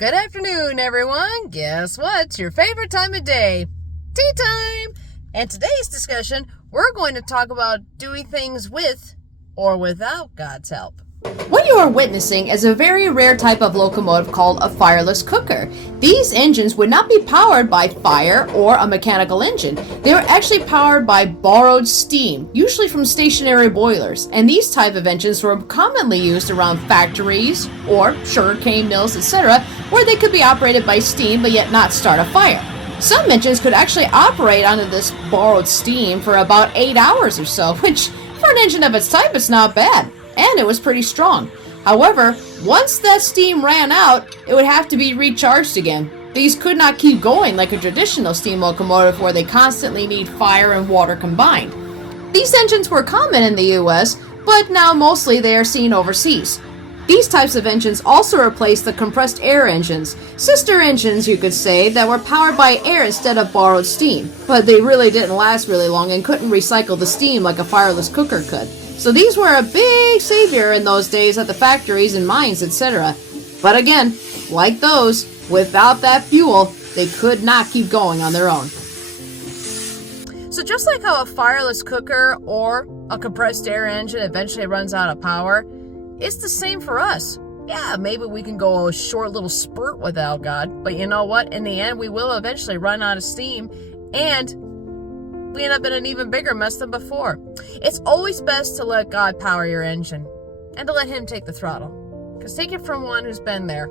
Good afternoon, everyone. Guess what? It's your favorite time of day. Tea time! And today's discussion, we're going to talk about doing things with or without God's help. What you are witnessing is a very rare type of locomotive called a fireless cooker. These engines would not be powered by fire or a mechanical engine. They are actually powered by borrowed steam, usually from stationary boilers. And these type of engines were commonly used around factories or sugarcane mills, etc., where they could be operated by steam but yet not start a fire. Some engines could actually operate under this borrowed steam for about 8 hours or so, which for an engine of its type is not bad. And it was pretty strong. However, once that steam ran out, it would have to be recharged again. These could not keep going like a traditional steam locomotive where they constantly need fire and water combined. These engines were common in the US, but now mostly they are seen overseas. These types of engines also replaced the compressed air engines, sister engines you could say, that were powered by air instead of borrowed steam. But they really didn't last really long and couldn't recycle the steam like a fireless cooker could. So these were a big savior in those days at the factories and mines, etc. But again, like those, without that fuel, they could not keep going on their own. So just like how a fireless cooker or a compressed air engine eventually runs out of power, it's the same for us. Yeah, maybe we can go a short little spurt without God, but you know what? In the end, we will eventually run out of steam, and we end up in an even bigger mess than before. It's always best to let God power your engine and to let Him take the throttle. Because take it from one who's been there.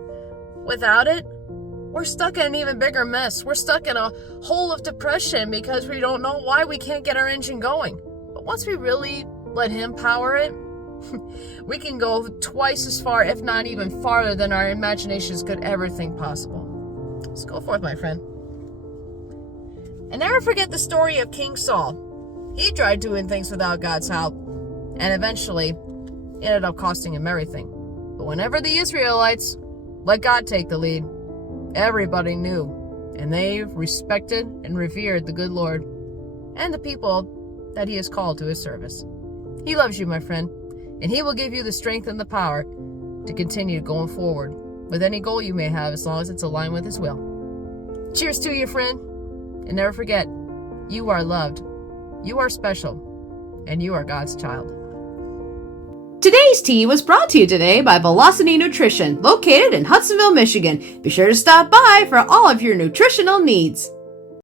Without it, we're stuck in an even bigger mess. We're stuck in a hole of depression because we don't know why we can't get our engine going. But once we really let Him power it, we can go twice as far, if not even farther, than our imaginations could ever think possible. Let's go forth, my friend. And never forget the story of King Saul. He tried doing things without God's help, and eventually ended up costing him everything. But whenever the Israelites let God take the lead, everybody knew, and they respected and revered the good Lord and the people that He has called to His service. He loves you, my friend, and He will give you the strength and the power to continue going forward with any goal you may have, as long as it's aligned with His will. Cheers to you, friend. And never forget, you are loved, you are special, and you are God's child. Today's tea was brought to you today by Velocity Nutrition, located in Hudsonville, Michigan. Be sure to stop by for all of your nutritional needs.